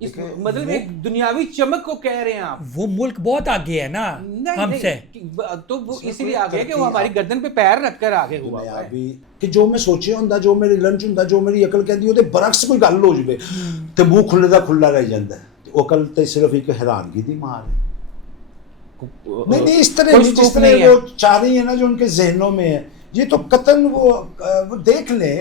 مطلب ایک دنیاوی چمک کو کہہ رہے ہیں آپ. وہ ملک بہت آگے ہے نا ہم سے, تو وہ اس لیے آگے کہ وہ ہماری گردن پہ پیر رکھ کر آگے ہوا ہے کہ جو میں سوچے ہوں جو میری لنچ ہوں جو میری عقل کہتی ہوتے برعکس کوئی گل ہو جائے تو منہ کھلے دا کھلا رہ جاتا ہے. عقل تو صرف ایک حیرانگی دی مار ہے. نہیں اس طرح جس طرح وہ چاہ رہی ہے نا جو ان کے ذہنوں میں ہے, یہ تو قتل وہ دیکھ لیں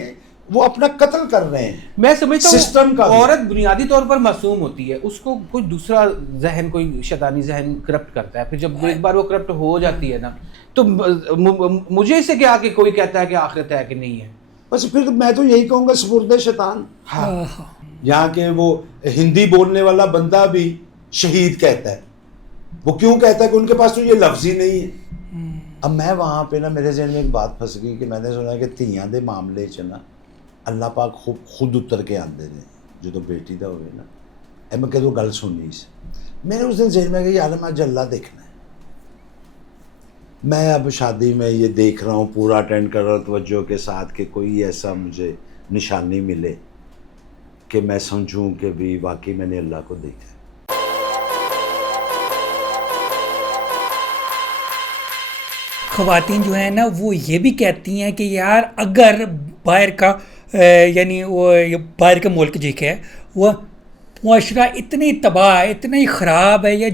وہ اپنا قتل کر رہے ہیں. میں سمجھتا سسٹم کا عورت بنیادی طور پر معصوم ہوتی ہے, اس کو کوئی دوسرا ذہن, کوئی شیطانی ذہن کرپٹ کرتا ہے. پھر جب ایک بار وہ کرپٹ ہو جاتی ہے نا تو مجھے اسے کیا کہ کوئی کہتا ہے کہ آخرت ہے کہ نہیں ہے. بس پھر میں تو یہی کہوں گا سپرد شیطان. یہاں کے وہ ہندی بولنے والا بندہ بھی شہید کہتا ہے. وہ کیوں کہتا ہے کہ ان کے پاس تو یہ لفظ ہی نہیں ہے. اب میں وہاں پہ نا میرے ذہن میں ایک بات پھنس گئی کہ میں نے سنا کہ تیاں دے معاملے چ نا اللہ پاک خود اتر کے آندے نے جو بیٹی دا ہوئے نا. میں کہہ دو گل سننی سے میرے اس دن ذہن میں کہ یار میں جلہ دیکھنا ہے. میں اب شادی میں یہ دیکھ رہا ہوں پورا اٹینڈ کر رہا ہوں توجہ کے ساتھ کہ کوئی ایسا مجھے نشانی ملے کہ میں سمجھوں کہ بھی واقعی میں نے اللہ کو دیکھا. خواتین جو ہیں نا وہ یہ بھی کہتی ہیں کہ یار اگر باہر کا یعنی وہ باہر کے ملک جی کے وہ معاشرہ اتنی تباہ ہے, اتنا ہی خراب ہے, یا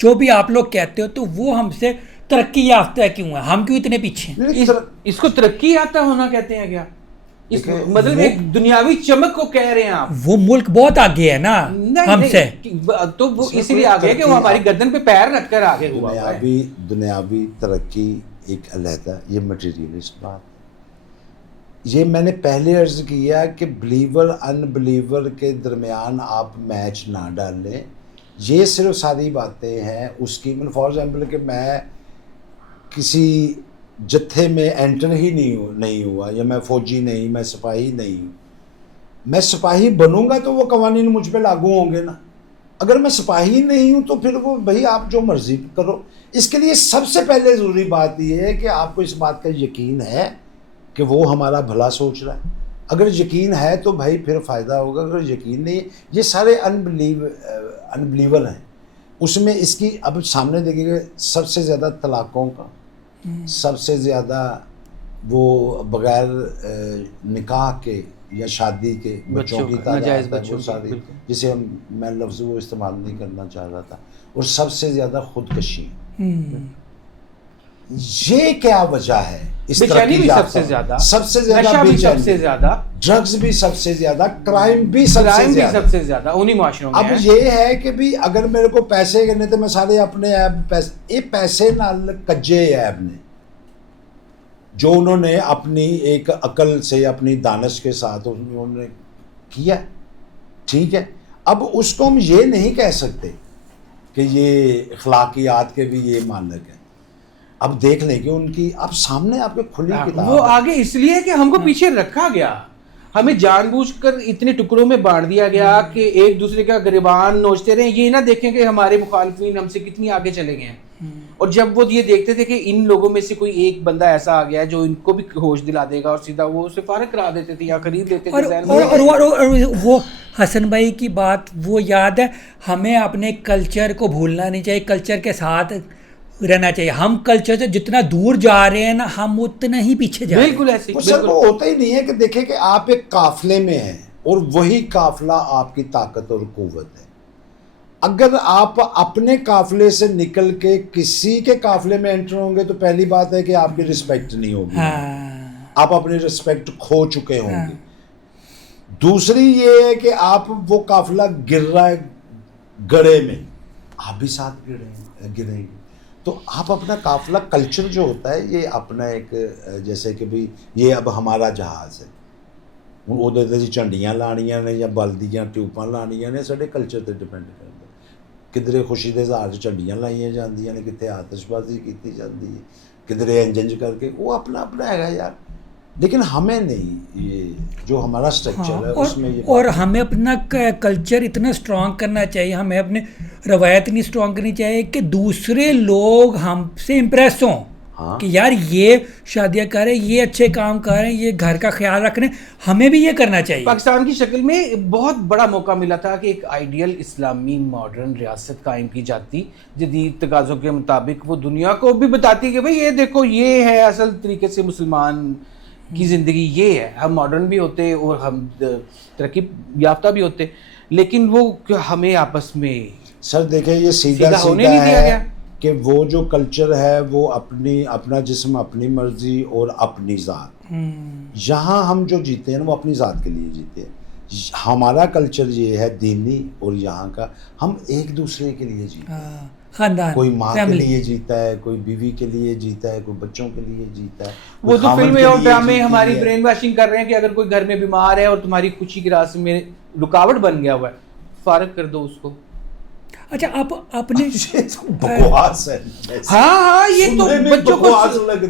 جو بھی آپ لوگ کہتے ہو, تو وہ ہم سے ترقی یافتہ کیوں ہے, ہم کیوں اتنے پیچھے ہیں. اس کو ترقی یافتہ ہونا کہتے ہیں کیا؟ مطلب ایک دنیاوی چمک کو کہہ رہے ہیں آپ. وہ ملک بہت آگے ہے نا ہم سے, تو وہ اس لیے آگے کہ وہ ہماری گردن پہ پیر رکھ کر آگے ہوا ہے. دنیاوی ترقی ایک علیحدہ, یہ مٹیریلسٹ بات. یہ میں نے پہلے عرض کیا کہ بلیور ان بلیور کے درمیان آپ میچ نہ ڈالیں. یہ صرف ساری باتیں ہیں اس کی. فار ایگزامپل کہ میں کسی جتھے میں انٹر ہی نہیں ہوا, یا میں فوجی نہیں, میں سپاہی نہیں ہوں. میں سپاہی بنوں گا تو وہ قوانین مجھ پہ لاگو ہوں گے نا. اگر میں سپاہی نہیں ہوں تو پھر وہ بھائی آپ جو مرضی کرو. اس کے لیے سب سے پہلے ضروری بات یہ ہے کہ آپ کو اس بات کا یقین ہے کہ وہ ہمارا بھلا سوچ رہا ہے. اگر یقین ہے تو بھائی پھر فائدہ ہوگا. اگر یقین نہیں, یہ سارے ان بلیور ہیں. اس میں اس کی اب سامنے دیکھیں گے سب سے زیادہ طلاقوں کا, سب سے زیادہ وہ بغیر نکاح کے یا شادی کے بچوں کی تعداد ہے وہ ساری, جسے میں لفظ وہ استعمال نہیں کرنا چاہ رہا تھا. اور سب سے زیادہ خودکشی. یہ کیا وجہ ہے؟ بےچینی بھی سب سے زیادہ, نشہ بھی سب سے زیادہ, ڈرگز بھی سب سے زیادہ, کرائم بھی سب سے زیادہ انہی معاشروں میں. اب یہ ہے کہ بھی اگر میرے کو پیسے کرنے تو میں سارے اپنے ایپ یہ پیسے نال کجے ایپ نے جو انہوں نے اپنی ایک عقل سے اپنی دانش کے ساتھ انہوں نے کیا. ٹھیک ہے, اب اس کو ہم یہ نہیں کہہ سکتے کہ یہ اخلاقیات کے بھی یہ مانک ہے. اب دیکھ لیں کہ ان کی اب سامنے آپ کے کھلی کتاب, وہ آگے اس لیے کہ ہم کو پیچھے رکھا گیا, ہمیں جان بوجھ کر اتنے ٹکڑوں میں بانٹ دیا گیا کہ ایک دوسرے کا گریبان نوچتے رہے. یہ نہ دیکھیں کہ ہمارے مخالفین ہم سے کتنی آگے چلے گئے ہیں. اور جب وہ یہ دیکھتے تھے کہ ان لوگوں میں سے کوئی ایک بندہ ایسا آ گیا ہے جو ان کو بھی ہوش دلا دے گا, اور سیدھا وہ اسے فارغ کرا دیتے تھے یا خرید لیتے تھے. اور وہ حسن بھائی کی بات وہ یاد ہے, ہمیں اپنے کلچر کو بھولنا نہیں چاہیے, کلچر کے ساتھ رہنا چاہیے. ہم کلچر سے جتنا دور جا رہے ہیں نا ہم اتنا ہی پیچھے جا رہے ہیں. بالکل ایسے سر وہ ہوتا ہی نہیں ہے کہ دیکھیں کہ آپ ایک قافلے میں ہیں اور وہی قافلہ آپ کی طاقت اور قوت ہے. اگر آپ اپنے قافلے سے نکل کے کسی کے قافلے میں انٹر ہوں گے تو پہلی بات ہے کہ آپ کی رسپیکٹ نہیں ہوگی, آپ اپنی رسپیکٹ کھو چکے ہوں گے. دوسری یہ ہے کہ آپ وہ قافلہ گر رہا ہے گڑھے میں, آپ بھی ساتھ گریں گے. تو آپ اپنا قافلہ کلچر جو ہوتا ہے یہ اپنا ایک جیسے کہ بھی یہ اب ہمارا جہاز ہے, وہ جھنڈیاں لانیاں نے یا بلدیاں ٹیوپاں لانیاں نے سارے کلچر تے ڈیپینڈ کرتا ہے. کدھر خوشی دے اظہار جھنڈیاں لائیاں جاندیاں نے, کتنے آتش بازی کی جاتی ہے, کدھر انجنج کر کے, وہ اپنا اپنا ہے یار. لیکن ہمیں نہیں, یہ جو ہمارا اسٹرکچر ہے اس میں اور ہمیں اپنا کلچر اتنا اسٹرانگ کرنا چاہیے, ہمیں اپنے روایت نہیں اسٹرانگ کرنی چاہیے کہ دوسرے لوگ ہم سے امپریس ہوں. کہ یار یہ شادیاں کر رہے ہیں, یہ اچھے کام کر رہے ہیں, یہ گھر کا خیال رکھ رہے ہیں, ہمیں بھی یہ کرنا چاہیے. پاکستان کی شکل میں بہت بڑا موقع ملا تھا کہ ایک آئیڈیل اسلامی ماڈرن ریاست قائم کی جاتی, جدید تقاضوں کے مطابق, وہ دنیا کو بھی بتاتی کہ بھئی یہ دیکھو یہ ہے اصل طریقے سے مسلمان کی زندگی, یہ ہے. ہم ماڈرن بھی ہوتے اور ہم ترقی یافتہ بھی ہوتے, لیکن وہ ہمیں آپس میں سر دیکھیں یہ سیدھا ہونے نہیں دیا گیا کہ وہ جو کلچر ہے وہ اپنا جسم, اپنی مرضی اور اپنی ذات. یہاں ہم جو جیتے ہیں وہ اپنی ذات کے لیے جیتے ہیں. ہمارا کلچر یہ ہے دینی, اور یہاں کا ہم ایک دوسرے کے لیے جیتے ہیں. خاندان, کوئی ماں کے لیے جیتا ہے, کوئی بیوی کے لیے جیتا ہے, کوئی بچوں کے لیے جیتا ہے. وہ تو فلمیں اور ڈرامے ہماری برین واشنگ کر رہے ہیں کہ اگر کوئی گھر میں بیمار ہے اور تمہاری خوشی کے راستے میں رکاوٹ بن گیا ہوا ہے, فارغ کر دو اس کو. اچھا آپ نے بکواس ہے. ہاں یہ تو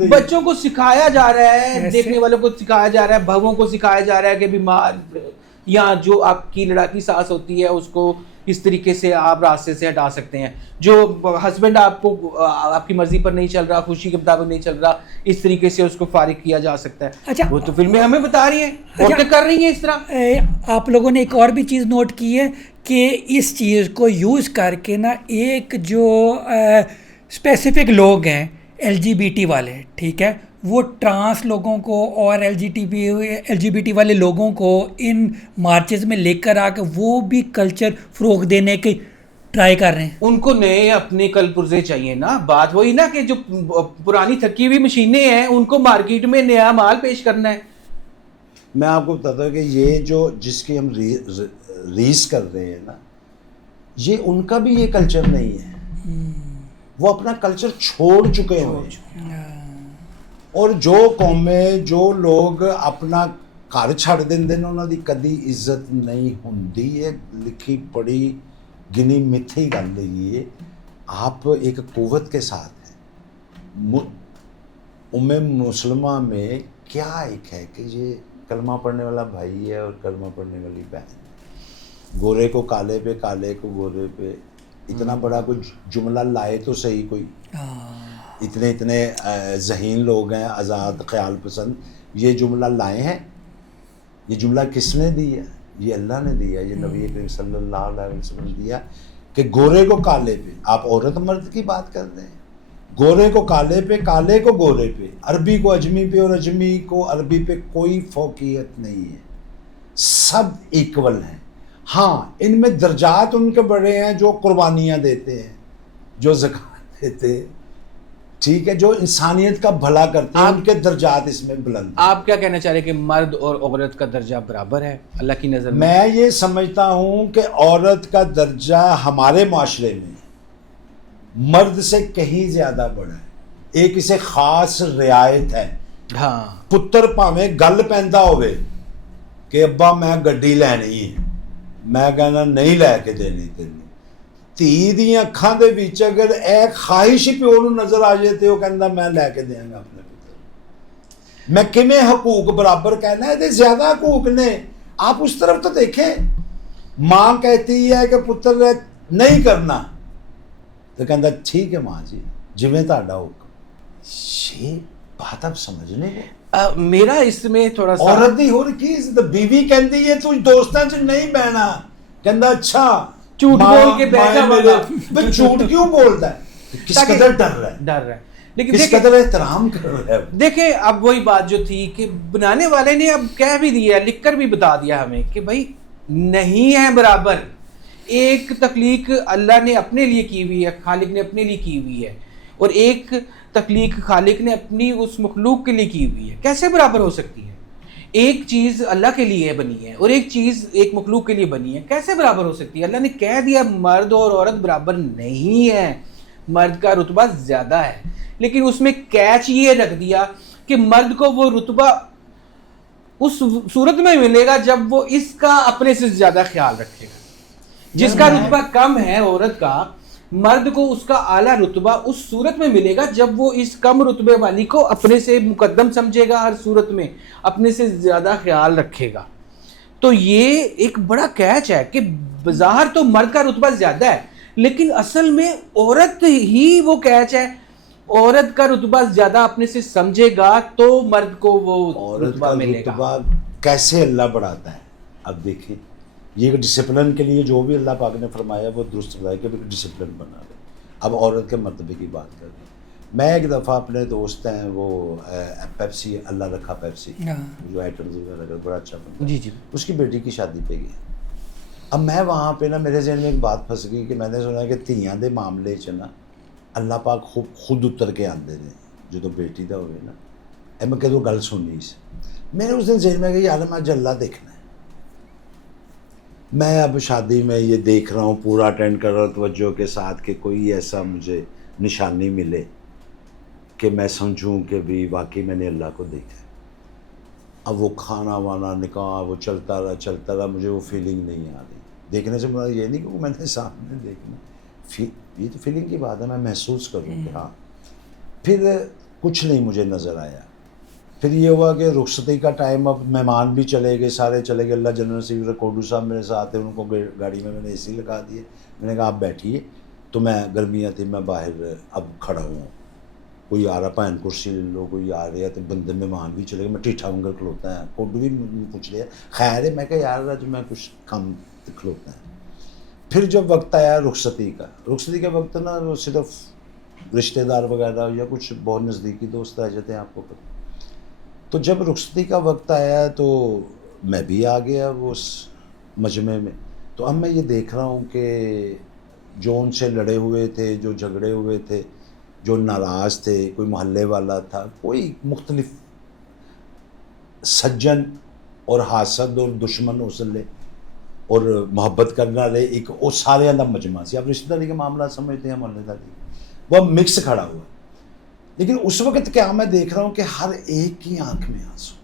بچوں کو سکھایا جا رہا ہے, دیکھنے والوں کو سکھایا جا رہا ہے, بہووں کو سکھایا جا رہا ہے کہ بیمار یا جو آپ کی لڑاکی سانس ہوتی ہے اس کو اس طریقے سے آپ راستے سے ہٹا سکتے ہیں. جو ہسبینڈ آپ کو آپ کی مرضی پر نہیں چل رہا, خوشی کے مطابق نہیں چل رہا, اس طریقے سے اس کو فارغ کیا جا سکتا ہے. اچھا وہ تو فلمیں ہمیں بتا رہی ہیں, عورتیں کر رہی ہیں اس طرح. آپ لوگوں نے ایک اور بھی چیز نوٹ کی ہے کہ اس چیز کو یوز کر کے نا ایک جو اسپیسیفک لوگ ہیں LGBT والے, ٹھیک ہے, وہ ٹرانس لوگوں کو اور LGBT والے لوگوں کو ان مارچز میں لے کر آ کے وہ بھی کلچر فروغ دینے کی ٹرائی کر رہے ہیں. ان کو نئے اپنے کل پرزے چاہیے نا. بات وہی نا کہ جو پرانی تھکی ہوئی مشینیں ہیں ان کو مارکیٹ میں نیا مال پیش کرنا ہے. میں آپ کو بتاتا ہوں کہ یہ جو جس کی ہم ریس کر رہے ہیں نا, یہ ان کا بھی یہ کلچر نہیں ہے. وہ اپنا کلچر چھوڑ چکے ہیں. اور جو قومیں, جو لوگ اپنا گھر چھڑ دیں انہوں دی کدی عزت نہیں ہوندی. ہے لکھی پڑھی گنی متھی گل ہے. آپ ایک قوت کے ساتھ ہیں. مسلمہ میں کیا ایک ہے کہ یہ کلمہ پڑھنے والا بھائی ہے اور کلمہ پڑھنے والی بہن. گورے کو کالے پہ, کالے کو گورے پہ. اتنا بڑا کوئی جملہ لائے تو صحیح کوئی. اتنے ذہین لوگ ہیں, آزاد خیال پسند, یہ جملہ لائے ہیں. یہ جملہ کس نے دی ہے؟ یہ اللہ نے دیا, یہ نبی کریم صلی اللہ علیہ وسلم نے دیا کہ گورے کو کالے پہ. آپ عورت مرد کی بات کرتے ہیں, گورے کو کالے پہ, کالے کو گورے پہ, عربی کو اجمی پہ اور اجمی کو عربی پہ کوئی فوقیت نہیں ہے. سب ایکول ہیں. ہاں ان میں درجات ان کے بڑے ہیں جو قربانیاں دیتے ہیں, جو زکوٰۃ دیتے ہیں, ٹھیک ہے, جو انسانیت کا بھلا کرتے ہیں, ان کے درجات اس میں بلند. آپ کیا کہنا چاہ رہے ہیں کہ مرد اور عورت کا درجہ برابر ہے اللہ کی نظر میں؟ میں یہ سمجھتا ہوں کہ عورت کا درجہ ہمارے معاشرے میں مرد سے کہیں زیادہ بڑا ہے. ایک اسے خاص رعایت ہے. ہاں, پتر پاویں گل پیندا ہوئے کہ ابا میں گڈی لینی ہے, میں کہنا نہیں لے کے دینی تینوں. دھی دیاں اکھاں دے وچ اگر ایک خواہش پیو نوں نظر آ جائے تے وہ کہندا میں لے کے دیاں گا اپنے پتر. میں کیویں حقوق برابر کہنا ہے, تے زیادہ حقوق نے. آپ اس طرف تو دیکھیں, ماں کہتی ہے کہ پتر نہیں کرنا تو کہندا ٹھیک ہے ماں جی جویں تہاڈا حکم. یہ بات آپ سمجھنے گے. میرا اس میں تھوڑا سا عورت دی ہور کی بیوی کہندی ہے تو دوستاں چ نہیں بہنا, کہندا اچھا جھوٹ بول کے بیٹھا ہوگا. بھئی جھوٹ کیوں بولتا ہے؟ کس قدر ڈر رہا ہے, ڈر رہا ہے. لیکن کس قدر احترام کر رہا ہے. دیکھیں اب وہی بات جو تھی کہ بنانے والے نے اب کہہ بھی دیا, لکھ کر بھی بتا دیا ہمیں کہ بھائی نہیں ہے برابر. ایک تخلیق اللہ نے اپنے لیے کی ہوئی ہے, خالق نے اپنے لیے کی ہوئی ہے, اور ایک تخلیق خالق نے اپنی اس مخلوق کے لیے کی ہوئی ہے. کیسے برابر ہو سکتی ہے؟ ایک چیز اللہ کے لیے بنی ہے اور ایک چیز ایک مخلوق کے لیے بنی ہے, کیسے برابر ہو سکتی ہے؟ اللہ نے کہہ دیا مرد اور عورت برابر نہیں ہے, مرد کا رتبہ زیادہ ہے, لیکن اس میں کیچ یہ رکھ دیا کہ مرد کو وہ رتبہ اس صورت میں ملے گا جب وہ اس کا اپنے سے زیادہ خیال رکھے گا. جس کا رتبہ کم ہے عورت کا, مرد کو اس کا اعلیٰ رتبہ اس صورت میں ملے گا جب وہ اس کم رتبے والی کو اپنے سے مقدم سمجھے گا, ہر صورت میں اپنے سے زیادہ خیال رکھے گا. تو یہ ایک بڑا کیچ ہے کہ بظاہر تو مرد کا رتبہ زیادہ ہے, لیکن اصل میں عورت ہی وہ کیچ ہے عورت کا رتبہ زیادہ اپنے سے سمجھے گا تو مرد کو وہ عورت رتبہ کا ملے گا. رتبہ کیسے اللہ بڑھاتا ہے؟ اب دیکھیں یہ ڈسپلن کے لیے جو بھی اللہ پاک نے فرمایا وہ درست بتایا کہ ڈسپلن بنا لے. اب عورت کے مرتبے کی بات کر رہے ہیں. میں ایک دفعہ اپنے دوست ہیں وہ پیپسی اللہ رکھا پیپسی جو آئٹمز وغیرہ بڑا اچھا بنتا ہے, جی جی, اس کی بیٹی کی شادی پہ گیا. اب میں وہاں پہ نا میرے ذہن میں ایک بات پھنس گئی کہ میں نے سنا کہ تیاں دے معاملے چ نا اللہ پاک خود اتر کے آتے ہیں جو بیٹی دا ہوئے نا. اے میں کہہ دو گل سننی سے میرے اس دن ذہن میں کہ یار میں اللہ دیکھنا ہے. میں اب شادی میں یہ دیکھ رہا ہوں پورا اٹینڈ کر رہا ہوں توجہ کے ساتھ کہ کوئی ایسا مجھے نشانی ملے کہ میں سمجھوں کہ بھی واقعی میں نے اللہ کو دیکھا ہے. اب وہ کھانا وانا نکاح وہ چلتا رہا, مجھے وہ فیلنگ نہیں آ رہی. دیکھنے سے مراد یہ نہیں کہ وہ میں نے سامنے دیکھنا, یہ تو فیلنگ کی بات ہے, میں محسوس کروں کہ ہاں. پھر کچھ نہیں مجھے نظر آیا. پھر یہ ہوا کہ رخصتی کا ٹائم, اب مہمان بھی چلے گئے, سارے چلے گئے. اللہ جنرل سیکرٹری کوڈو صاحب میرے ساتھ ہیں, ان کو گاڑی میں نے اے سی لگا دیے. میں نے کہا آپ بیٹھیے. تو میں گرمیاں تھی, میں باہر اب کھڑا ہوں, کوئی آ رہا پہن کرسی لے لو, کوئی آ رہا ہے تو بندے مہمان بھی چلے گئے. میں ٹھیٹھا ونگر کھلوتا ہے, کوڈو بھی پوچھ لیا خیر ہے. میں کہا یار جو میں کچھ کم کھلوتا ہے. پھر جب وقت آیا رخصتی کا وقت نا وہ صرف رشتہ دار وغیرہ یا کچھ بہت نزدیکی دوست آ جاتے ہیں آپ کو. تو جب رخصتی کا وقت آیا تو میں بھی آ گیا وہ اس مجمع میں. تو اب میں یہ دیکھ رہا ہوں کہ جو ان سے لڑے ہوئے تھے, جو جھگڑے ہوئے تھے, جو ناراض تھے, کوئی محلے والا تھا, کوئی مختلف سجن اور حاسد اور دشمن اسلے اور محبت کرنا رہے, ایک وہ سارے الگ مجمع سے. اب رشتہ داری کے معاملات سمجھتے ہیں, محلے داری وہ مکس کھڑا ہوا. لیکن اس وقت کیا میں دیکھ رہا ہوں کہ ہر ایک کی آنکھ میں آنسو,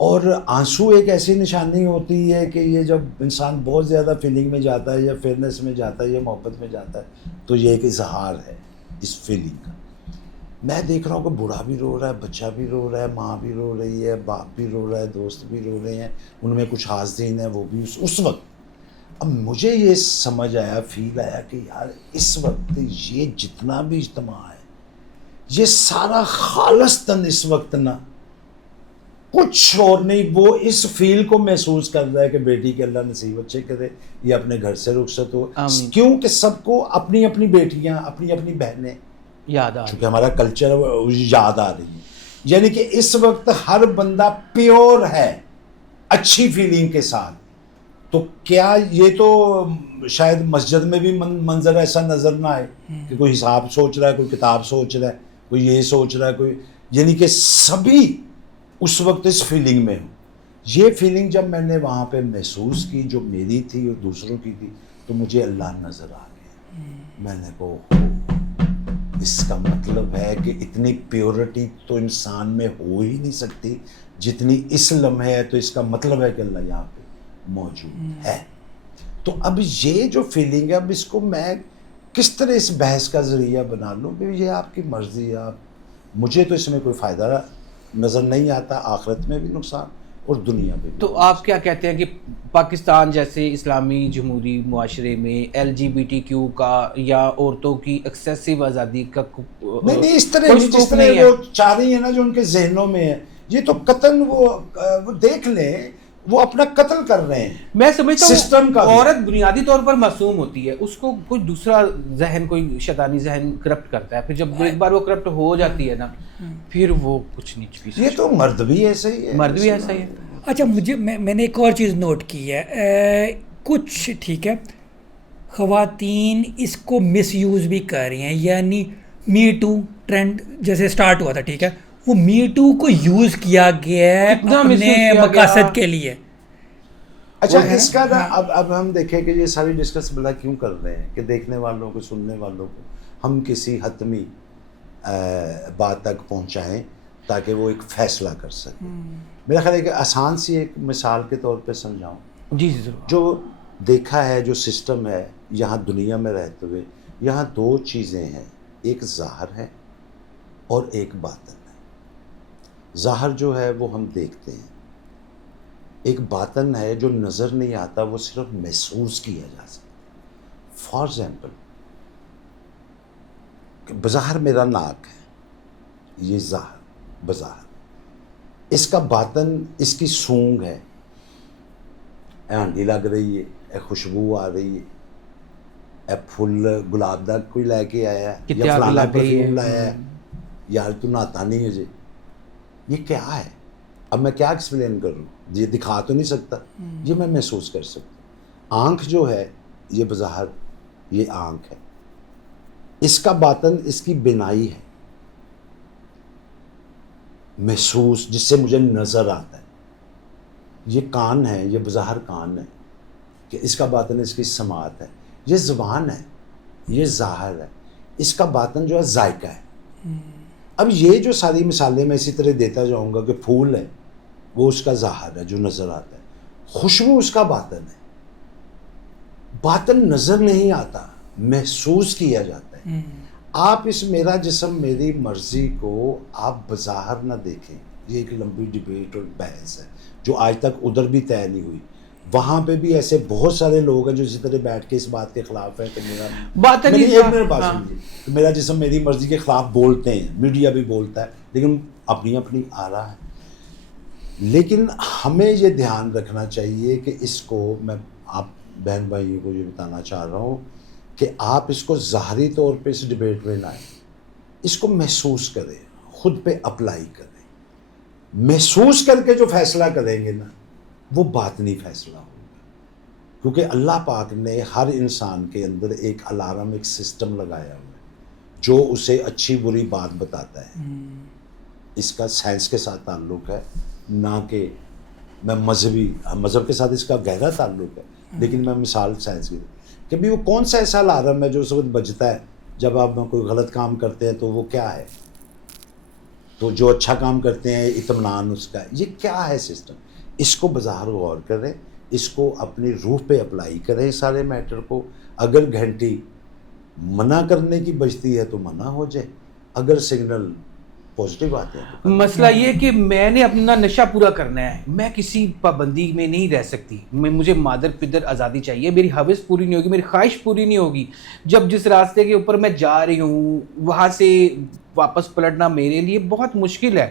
اور آنسو ایک ایسی نشانی ہوتی ہے کہ یہ جب انسان بہت زیادہ فیلنگ میں جاتا ہے یا فیئرنیس میں جاتا ہے یا محبت میں جاتا ہے تو یہ ایک اظہار ہے اس فیلنگ کا. میں دیکھ رہا ہوں کہ بوڑھا بھی رو رہا ہے, بچہ بھی رو رہا ہے, ماں بھی رو رہی ہے, باپ بھی رو رہا ہے, دوست بھی رو رہے ہیں, ان میں کچھ حاضرین ہیں وہ بھی اس وقت. اب مجھے یہ سمجھ آیا, فیل آیا کہ یار اس وقت یہ جتنا بھی اجتماع ہے یہ سارا خالصتاً اس وقت نا کچھ اور نہیں, وہ اس فیل کو محسوس کر رہا ہے کہ بیٹی کے اللہ نصیب اچھے کرے, یہ اپنے گھر سے رخصت ہو. کیونکہ سب کو اپنی اپنی بیٹیاں, اپنی اپنی بہنیں یاد آ, چونکہ ہمارا کلچر یاد آ رہی ہے. یعنی کہ اس وقت ہر بندہ پیور ہے اچھی فیلنگ کے ساتھ. تو کیا یہ تو شاید مسجد میں بھی منظر ایسا نظر نہ آئے کہ کوئی حساب سوچ رہا ہے, کوئی کتاب سوچ رہا ہے, کوئی یہ سوچ رہا ہے, کوئی, یعنی کہ سبھی اس وقت اس فیلنگ میں ہوں. یہ فیلنگ جب میں نے وہاں پہ محسوس کی جو میری تھی اور دوسروں کی تھی تو مجھے اللہ نظر آ گیا. میں نے کہا اس کا مطلب ہے کہ اتنی پیورٹی تو انسان میں ہو ہی نہیں سکتی جتنی اس لمحے ہے, تو اس کا مطلب ہے کہ اللہ یہاں پہ موجود ہے. تو اب یہ جو فیلنگ ہے, اب اس کو میں کس طرح اس بحث کا ذریعہ بنا لوں کہ یہ آپ کی مرضی ہے. مجھے تو اس میں کوئی فائدہ نظر نہیں آتا, آخرت میں بھی نقصان اور دنیا میں بھی. تو آپ کیا کہتے ہیں کہ پاکستان جیسے اسلامی جمہوری معاشرے میں L G B T Q کا یا عورتوں کی ایکسیسو آزادی کا نہیں اس طرح جس طرح وہ چاہ رہی ہیں نا, جو ان کے ذہنوں میں ہے, یہ تو قتل وہ دیکھ لیں, وہ اپنا قتل کر رہے ہیں. میں سمجھتا ہوں سسٹم کا عورت بنیادی طور پر معصوم ہوتی ہے, اس کو کوئی دوسرا ذہن, کوئی شیطانی ذہن کرپٹ کرتا ہے. پھر جب ایک بار وہ کرپٹ ہو جاتی ہے نا, پھر وہ کچھ نہیں. یہ تو مرد بھی ایسا ہی ہے, مرد بھی ایسا ہی ہے. اچھا میں نے ایک اور چیز نوٹ کی ہے, کچھ ٹھیک ہے خواتین اس کو مس یوز بھی کر رہی ہیں. یعنی می ٹو ٹرینڈ جیسے سٹارٹ ہوا تھا, ٹھیک ہے, وہ می ٹو کو یوز کیا گیا ہے اپنے مقاصد کے لیے. اچھا اس کا نا اب ہم دیکھیں کہ یہ ساری ڈسکس بلا کیوں کر رہے ہیں کہ دیکھنے والوں کو, سننے والوں کو ہم کسی حتمی بات تک پہنچائیں تاکہ وہ ایک فیصلہ کر سکیں. میرا خیال ہے کہ آسان سی ایک مثال کے طور پہ سمجھاؤں. جی جی ضرور. جو دیکھا ہے, جو سسٹم ہے یہاں دنیا میں رہتے ہوئے, یہاں دو چیزیں ہیں, ایک ظاہر ہے اور ایک باطن ہے. ظاہر جو ہے وہ ہم دیکھتے ہیں, ایک باطن ہے جو نظر نہیں آتا, وہ صرف محسوس کیا جا سکتا. فار ایگزامپل کہ بظاہر میرا ناک ہے، یہ ظاہر بظاہر، اس کا باطن اس کی سونگ ہے، ہانڈی لگ رہی ہے، اے خوشبو آ رہی ہے، اے پھول گلاب دا کوئی لے کے آیا ہے، کتنے یا آگ فلانا لگ گئی ہے۔ پرفیوم لایا ہے، یار تو نہاتا نہیں ہے جی، یہ کیا ہے؟ اب میں کیا ایکسپلین کروں؟ یہ دکھا تو نہیں سکتا، یہ میں محسوس کر سکتا۔ آنکھ جو ہے یہ بظاہر یہ آنکھ ہے، اس کا باطن اس کی بینائی ہے، محسوس، جس سے مجھے نظر آتا ہے۔ یہ کان ہے، یہ بظاہر کان ہے کہ اس کا باطن اس کی سماعت ہے۔ یہ زبان ہے، یہ ظاہر ہے، اس کا باطن جو ہے ذائقہ ہے۔ اب یہ جو ساری مثالیں میں اسی طرح دیتا جاؤں گا کہ پھول ہے وہ اس کا ظاہر ہے جو نظر آتا ہے، خوشبو اس کا باطن ہے۔ باطن نظر نہیں آتا، محسوس کیا جاتا ہے۔ آپ اس میرا جسم میری مرضی کو آپ بظاہر نہ دیکھیں، یہ ایک لمبی ڈیبیٹ اور بحث ہے جو آج تک ادھر بھی طے نہیں ہوئی۔ وہاں پہ بھی ایسے بہت سارے لوگ ہیں جو اسی طرح بیٹھ کے اس بات کے خلاف ہیں کہ میرا جسم میری مرضی کے خلاف بولتے ہیں، میڈیا بھی بولتا ہے، لیکن اپنی اپنی آرا ہے۔ لیکن ہمیں یہ دھیان رکھنا چاہیے کہ اس کو میں آپ بہن بھائیوں کو یہ بتانا چاہ رہا ہوں کہ آپ اس کو ظاہری طور پہ اس ڈیبیٹ میں لائیں، اس کو محسوس کریں، خود پہ اپلائی کریں۔ محسوس کر کے جو فیصلہ کریں گے نا وہ باطنی فیصلہ ہوگا، کیونکہ اللہ پاک نے ہر انسان کے اندر ایک الارم، ایک سسٹم لگایا ہوا ہے جو اسے اچھی بری بات بتاتا ہے۔ اس کا سائنس کے ساتھ تعلق ہے، نہ کہ میں مذہب کے ساتھ اس کا گہرا تعلق ہے، لیکن میں مثال سائنس کی کہ بھی وہ کون سا ایسا الارم ہے جو اس وقت بجتا ہے جب آپ کوئی غلط کام کرتے ہیں، تو وہ کیا ہے؟ تو جو اچھا کام کرتے ہیں اطمینان اس کا، یہ کیا ہے سسٹم؟ اس کو بظاہر غور کریں، اس کو اپنی روح پہ اپلائی کریں سارے میٹر کو۔ اگر گھنٹی منع کرنے کی بجتی ہے تو منع ہو جائے، اگر سگنل پازیٹیو آتے ہیں تو مسئلہ یہ کہ میں نے اپنا نشہ پورا کرنا ہے، میں کسی پابندی میں نہیں رہ سکتی، مجھے مادر پدر آزادی چاہیے، میری حوث پوری نہیں ہوگی، میری خواہش پوری نہیں ہوگی۔ جب جس راستے کے اوپر میں جا رہی ہوں وہاں سے واپس پلٹنا میرے لیے بہت مشکل ہے،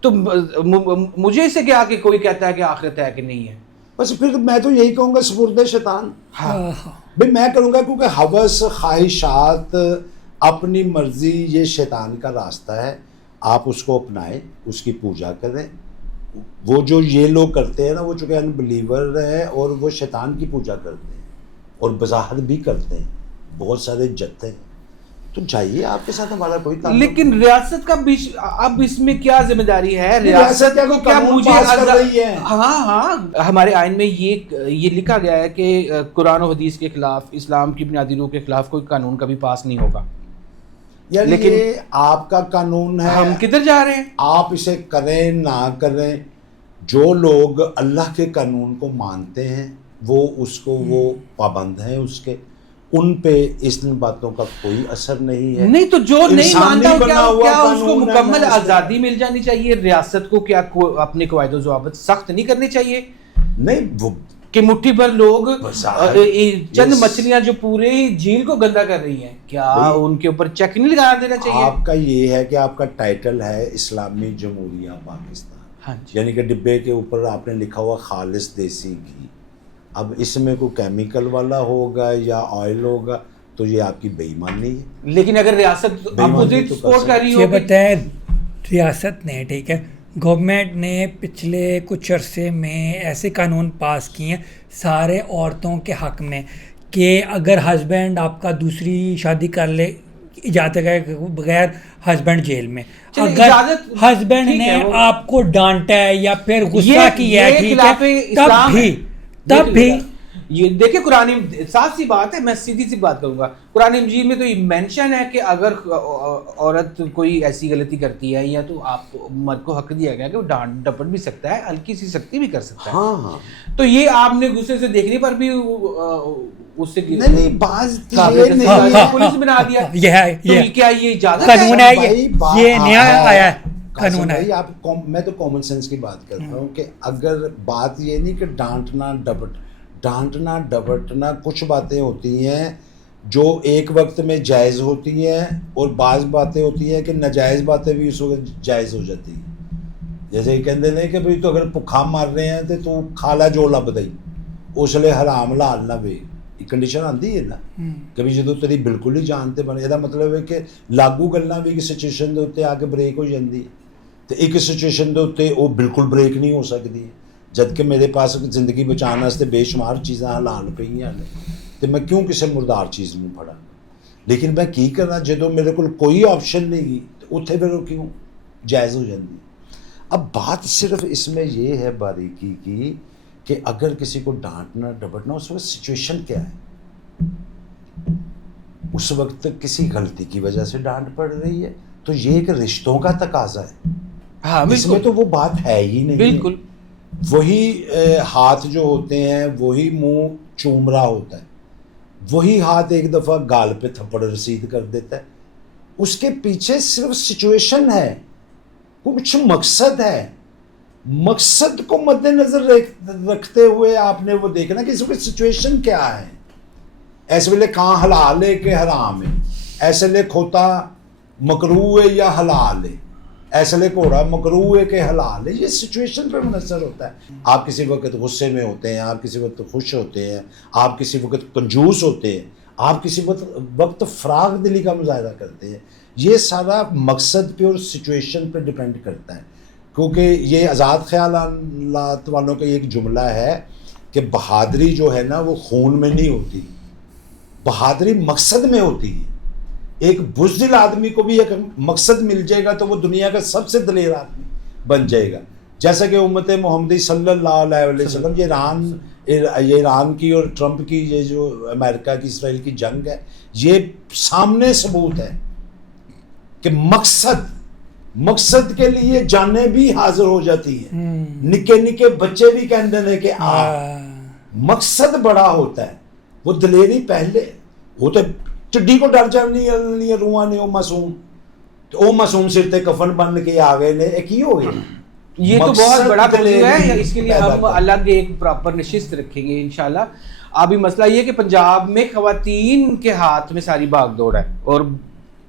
تو مجھے اسے کیا کہ کوئی کہتا ہے کہ آخرت ہے کہ نہیں ہے۔ بس پھر میں تو یہی کہوں گا سپرد شیطان۔ ہاں بھئی میں کروں گا، کیونکہ حوث، خواہشات، اپنی مرضی یہ شیطان کا راستہ ہے۔ آپ اس کو اپنائیں، اس کی پوجا کریں۔ وہ جو یہ لوگ کرتے ہیں نا، وہ چونکہ ان بلیور ہیں اور وہ شیطان کی پوجا کرتے ہیں اور بظاہر بھی کرتے ہیں، بہت سارے جتے ہیں، تو جائیے، آپ کے ساتھ ہمارا کوئی تعلق لیکن ریاست کا بھی اب اس میں کیا ذمہ داری ہے؟ ریاست کو کیا مجھے کر رہی ہے؟ ہاں ہمارے آئین میں یہ لکھا گیا ہے کہ قرآن و حدیث کے خلاف، اسلام کی بنیادی روح کے خلاف کوئی قانون کبھی پاس نہیں ہوگا۔ یعنی لیکن یہ آپ کا قانون ہے، ہم کدھر جا رہے ہیں؟ آپ اسے کریں نہ کریں، جو لوگ اللہ کے قانون کو مانتے ہیں وہ اس کو وہ پابند ہیں اس کے، ان پہ اس باتوں کا کوئی اثر نہیں ہے۔ نہیں تو جو نہیں مانتا کیا اس کو قانون ہے، مکمل آزادی مل جانی چاہیے؟ ریاست کو کیا اپنے قواعد و ضوابط سخت نہیں کرنے چاہیے نہیں، وہ کہ مٹھی بھر لوگ چند Yes. مچھلیاں جو پورے جھیل کو گندا کر رہی ہیں، کیا ان کے اوپر چیک نہیں لگا دینا چاہیے؟ آپ کا یہ ہے کہ آپ کا ٹائٹل ہے اسلامی جمہوریہ پاکستان، ہاں جی، یعنی کہ ڈبے کے اوپر آپ نے لکھا ہوا خالص دیسی گھی۔ اب اس میں کوئی کیمیکل والا ہوگا یا آئل ہوگا تو یہ آپ کی بے ایمانی ہے۔ لیکن اگر ریاست اپوزٹ سپورٹ کر رہی یہ ہوگی، بتائیں ریاست نے، ٹھیک ہے، گورنمنٹ نے پچھلے کچھ عرصے میں ایسے قانون پاس کیے ہیں سارے عورتوں کے حق میں کہ اگر ہسبینڈ آپ کا دوسری شادی کر لے، اجازت کے بغیر ہسبینڈ جیل میں، اگر ہسبینڈ نے آپ کو ڈانٹا ہے یا پھر غصہ کیا ہے، ٹھیک ہے، تب بھی یہ دیکھیں قرآن، صاف سی بات ہے، میں سیدھی سی بات کروں گا، قرآن مجید میں تو یہ مینشن ہے کہ اگر عورت کوئی ایسی غلطی کرتی ہے یا تو آپ مرد کو حق دیا گیا کہ وہ ڈانٹ ڈپٹ بھی سکتا ہے، ہلکی سی سختی بھی کر سکتا ہے۔ ہاں تو یہ آپ نے غصے سے دیکھنے پر بھی اس سے نہیں، بعض پولیس بنا دیا، یہ کیا یہ اجازت قانون ہے؟ ہے، یہ نیا آیا ہے قانون ہے۔ میں تو کامن سینس کی بات کرتا ہوں کہ اگر بات یہ نہیں کہ ڈانٹنا ڈپٹنا، کچھ باتیں ہوتی ہیں جو ایک وقت میں جائز ہوتی ہیں اور بعض باتیں ہوتی ہیں کہ ناجائز باتیں بھی اس وقت جائز ہو جاتی ہیں. جیسے یہ کہتے ہیں کہ بھئی تو اگر بھکھا مر رہے ہیں تو کھالا جو لب دئی اس لیے حرام لال نہ وے. یہ کنڈیشن آتی ہے نا کبھی جدو تیری بالکل ہی جانتے بنے. یہ مطلب ہے کہ لاگو کرنا بھی ایک سچویشن کے اتنے آ کے بریک ہو جاتی ہے تو ایک سچویشن کے اتنے وہ بالکل بریک نہیں ہو سکتی. جبکہ میرے پاس زندگی بچانے واسطے بے شمار چیزاں حلال پہ ہیں تو میں کیوں کسی مردار چیز میں پڑا. لیکن میں کی کرنا جدو میرے کو کوئی آپشن نہیں گی تو اتنے پھر وہ کیوں جائز ہو جاتی. اب بات صرف اس میں یہ ہے باریکی کی کہ اگر کسی کو ڈانٹنا ڈپٹنا اس وقت سچویشن کیا ہے. اس وقت کسی غلطی کی وجہ سے ڈانٹ پڑ رہی ہے تو یہ ایک رشتوں کا تقاضا ہے. ہاں اس میں تو وہ بات ہے ہی نہیں. بالکل وہی ہاتھ جو ہوتے ہیں وہی منہ چوم رہا ہوتا ہے, وہی ہاتھ ایک دفعہ گال پہ تھپڑ رسید کر دیتا ہے. اس کے پیچھے صرف سچویشن ہے, کچھ مقصد ہے. مقصد کو مد نظر رکھتے ہوئے آپ نے وہ دیکھنا کہ اس وقت سچویشن کیا ہے. ایسے ویلے کہاں حلال ہے کہ حرام ہے, ایسے لے کھوتا مکروہ ہے یا حلال ہے, ایسے لے گھوڑا مکروہ ہے کہ حلال ہے. یہ سچویشن پہ منحصر ہوتا ہے. آپ کسی وقت غصے میں ہوتے ہیں, آپ کسی وقت خوش ہوتے ہیں, آپ کسی وقت کنجوس ہوتے ہیں, آپ کسی وقت فراغ دلی کا مظاہرہ کرتے ہیں. یہ سارا مقصد پہ اور سچویشن پہ ڈیپینڈ کرتا ہے. کیونکہ یہ آزاد خیالات والوں کا ایک جملہ ہے کہ بہادری جو ہے نا وہ خون میں نہیں ہوتی, بہادری مقصد میں ہوتی ہے. ایک بزدل آدمی کو بھی ایک مقصد مل جائے گا تو وہ دنیا کا سب سے دلیر آدمی بن جائے گا. جیسا کہ امت محمدی صلی اللہ علیہ وسلم, یہ ایران کی اور ٹرمپ کی یہ جو امریکہ کی اسرائیل کی جنگ ہے, یہ سامنے ثبوت ہے کہ مقصد کے لیے جانیں بھی حاضر ہو جاتی ہیں. نکے نکے بچے بھی کہتے ہیں کہ مقصد بڑا ہوتا ہے. وہ دلیری پہلے وہ تو چڈی کو ڈر جانی روحاں نے وہ معصوم سر تے کفن بن کے آ گئے نے. ایک ہی ہو گیا. یہ تو بہت بڑا موضوع ہے, اس کے لیے ہم الگ ایک پراپر نشست رکھیں گے انشاءاللہ. ابھی مسئلہ یہ کہ پنجاب میں خواتین کے ہاتھ میں ساری بھاگ دوڑ ہے اور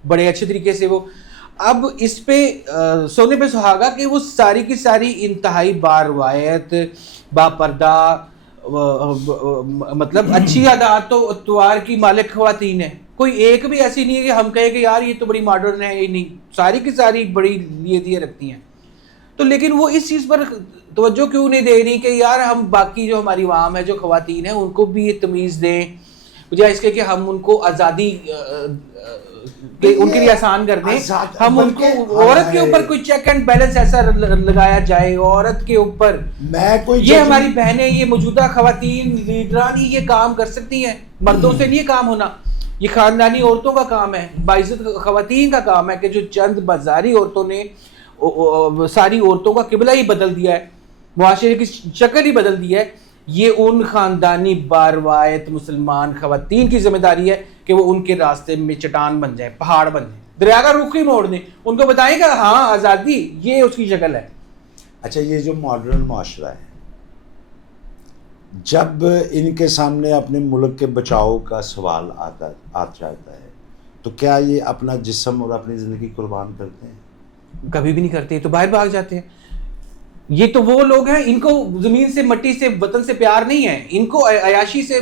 بڑے اچھے طریقے سے وہ اب اس پہ سونے پہ سہاگا کہ وہ ساری کی ساری انتہائی باروایت باپردہ مطلب اچھی عادات و اطوار کی مالک خواتین ہیں. کوئی ایک بھی ایسی نہیں ہے کہ ہم کہیں کہ یار یہ تو بڑی ماڈرن ہے. یہ نہیں, ساری کی ساری بڑی نیتیں رکھتی ہیں. تو لیکن وہ اس چیز پر توجہ کیوں نہیں دے رہی کہ یار ہم باقی جو ہماری عوام ہے جو خواتین ہیں ان کو بھی یہ تمیز دیں, بجائے اس کے کہ ہم ان کو آزادی ان کے لیے آسان کر دیں. ہم ان کو عورت کے اوپر کوئی چیک اینڈ بیلنس ایسا لگایا جائے عورت کے اوپر. یہ ہماری بہنیں, یہ موجودہ خواتین لیڈران ہی یہ کام کر سکتی ہیں, مردوں سے نہیں کام ہونا. یہ خاندانی عورتوں کا کام ہے, باعزت خواتین کا کام ہے کہ جو چند بازاری عورتوں نے ساری عورتوں کا قبلہ ہی بدل دیا ہے, معاشرے کی شکل ہی بدل دی ہے. یہ ان خاندانی باروایت مسلمان خواتین کی ذمہ داری ہے کہ وہ ان کے راستے میں چٹان بن جائیں, پہاڑ بن جائیں, دریا کا رخ ہی موڑ دیں. ان کو بتائیں کہ ہاں آزادی یہ اس کی شکل ہے. اچھا, یہ جو ماڈرن معاشرہ ہے جب ان کے سامنے اپنے ملک کے بچاؤ کا سوال آ جاتا ہے تو کیا یہ اپنا جسم اور اپنی زندگی قربان کرتے ہیں؟ کبھی بھی نہیں کرتے, تو باہر بھاگ جاتے ہیں. یہ تو وہ لوگ ہیں ان کو زمین سے مٹی سے وطن سے پیار نہیں ہے, ان کو عیاشی سے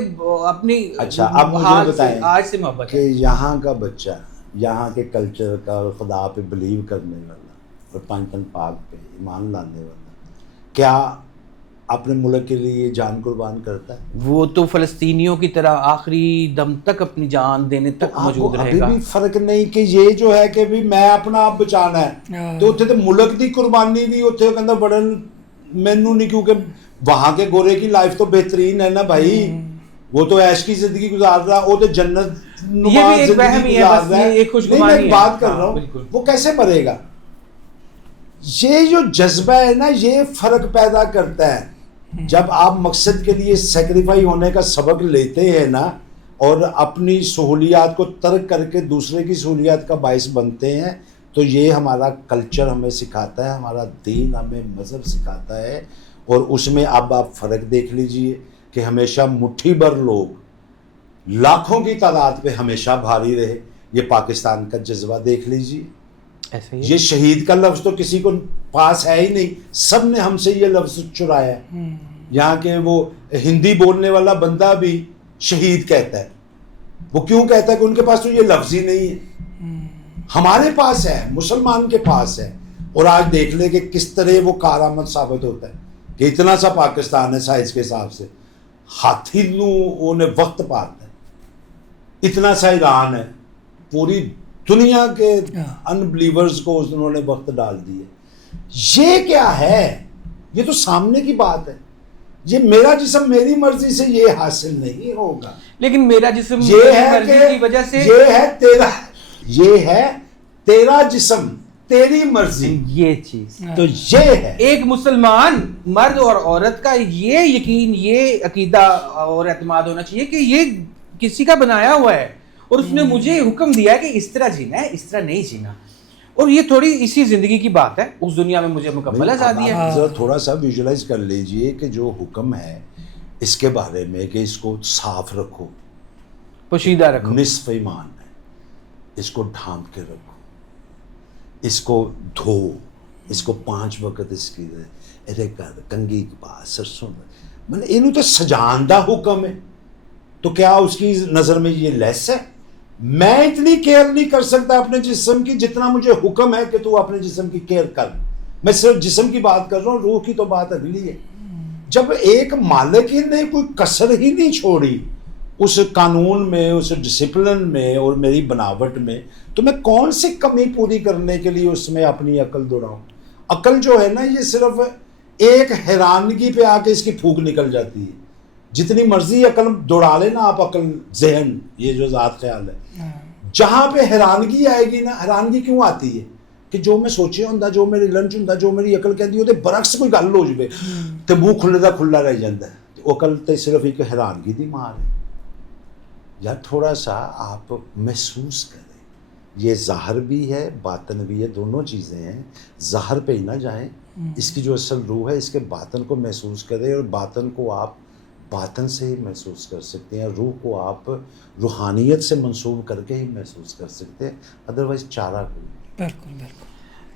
اپنی اچھا اب مجھے بتائیں آج سے محبت کہ یہاں کا بچہ یہاں کے کلچر کا اور خدا پہ بلیو کرنے والا اور پنجتن پاک پہ ایمان لانے والا کیا اپنے ملک کے لیے جان قربان کرتا ہے؟ وہ تو فلسطینیوں کی طرح آخری دم تک اپنی جان دینے تک موجود رہے گا. ابھی بھی فرق نہیں کہ یہ جو ہے کہ بھی میں اپنا آپ بچانا ہے تو اتنے تو ملک دی قربانی بھی اتنے کہنا بڑا مینو نہیں, کیونکہ وہاں کے گورے کی لائف تو بہترین ہے نا بھائی. وہ تو عیش کی زندگی گزار رہا, وہ تو جنت نما زندگی گزار رہا ہے. نہیں میں بات کر رہا ہوں وہ کیسے مرے گا. یہ جو جذبہ ہے نا یہ فرق پیدا کرتا ہے. جب آپ مقصد کے لیے سیکریفائی ہونے کا سبق لیتے ہیں نا اور اپنی سہولیات کو ترک کر کے دوسرے کی سہولیات کا باعث بنتے ہیں تو یہ ہمارا کلچر ہمیں سکھاتا ہے, ہمارا دین ہمیں مذہب سکھاتا ہے. اور اس میں اب آپ فرق دیکھ لیجئے کہ ہمیشہ مٹھی بھر لوگ لاکھوں کی تعداد پہ ہمیشہ بھاری رہے. یہ پاکستان کا جذبہ دیکھ لیجیے. ایسا ہی یہ شہید کا لفظ تو کسی کو پاس ہے ہی نہیں, سب نے ہم سے یہ لفظ چرایا ہے. یہاں کے وہ ہندی بولنے والا بندہ بھی شہید کہتا ہے. وہ کیوں کہتا ہے؟ کہ ان کے پاس تو یہ لفظ ہی نہیں ہے. ہمارے پاس ہے, مسلمان کے پاس ہے. اور آج دیکھ لے کہ کس طرح وہ کارآمد ثابت ہوتا ہے کہ اتنا سا پاکستان ہے سائز کے حساب سے, ہاتھی نو نے وقت پاتا ہے. اتنا سا ایران ہے, پوری دنیا کے ان بلیورز کو انہوں نے وقت ڈال دی ہے. یہ کیا ہے؟ یہ تو سامنے کی بات ہے. یہ میرا جسم میری مرضی سے یہ حاصل نہیں ہوگا. لیکن میرا جسم یہ میری ہے مرضی کہ کی وجہ سے یہ ہے تیرا جسم تیری مرضی. یہ چیز تو یہ ہے ایک مسلمان مرد اور عورت کا یہ یقین, یہ عقیدہ اور اعتماد ہونا چاہیے کہ یہ کسی کا بنایا ہوا ہے اور اس نے مجھے حکم دیا ہے کہ اس طرح جینا ہے, اس طرح نہیں جینا. اور یہ تھوڑی اسی زندگی کی بات ہے. اس دنیا میں مجھے مکمل آزادی ہے. ذرا تھوڑا سا ویژولائز کر لیجئے کہ جو حکم ہے اس کے بارے میں کہ اس کو صاف رکھو, پوشیدہ رکھو, نصف ایمان ہے, اس کو ڈھانپ کے رکھو, اس کو دھو, اس کو 5 وقت اس کی کنگھی کے پاس سرسوں میں انہوں تو سجان دا حکم ہے. تو کیا اس کی نظر میں یہ لیس ہے؟ میں اتنی کیئر نہیں کر سکتا اپنے جسم کی جتنا مجھے حکم ہے کہ تو اپنے جسم کی کیئر کر. میں صرف جسم کی بات کر رہا ہوں, روح کی تو بات اگلی ہے. جب ایک مالک ہی نے کوئی کسر ہی نہیں چھوڑی اس قانون میں, اس ڈسپلن میں اور میری بناوٹ میں, تو میں کون سی کمی پوری کرنے کے لیے اس میں اپنی عقل دوڑاؤں؟ عقل جو ہے نا یہ صرف ایک حیرانگی پہ آ کے اس کی پھونک نکل جاتی ہے. جتنی مرضی عقل دوڑا لے نا آپ, عقل ذہن یہ جو ذات خیال ہے, جہاں پہ حیرانگی آئے گی نا, حیرانگی کیوں آتی ہے کہ جو میں سوچے ہوں, جو میری لنچ ہوں, جو میری عقل کہتی ہے برعکس کوئی گل ہو جائے تو منہ کھلے دا کھلا رہ جاتا ہے. عقل تو صرف ایک حیرانگی دی مار ہے. یا تھوڑا سا آپ محسوس کریں, یہ ظاہر بھی ہے باطن بھی ہے, دونوں چیزیں ہیں. ظاہر پہ ہی نہ جائیں, اس کی جو اصل روح ہے اس کے باطن کو محسوس کریں, اور باطن کو آپ باطن سے ہی محسوس کر سکتے ہیں, روح کو آپ روحانیت سے منسوب کر کے ہی محسوس کر سکتے ہیں, ادروائز چارہ کوئی. بالکل بالکل.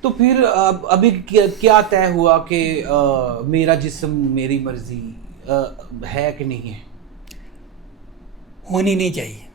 تو پھر ابھی کیا طے ہوا کہ میرا جسم میری مرضی ہے کہ نہیں ہے؟ ہونی نہیں چاہیے.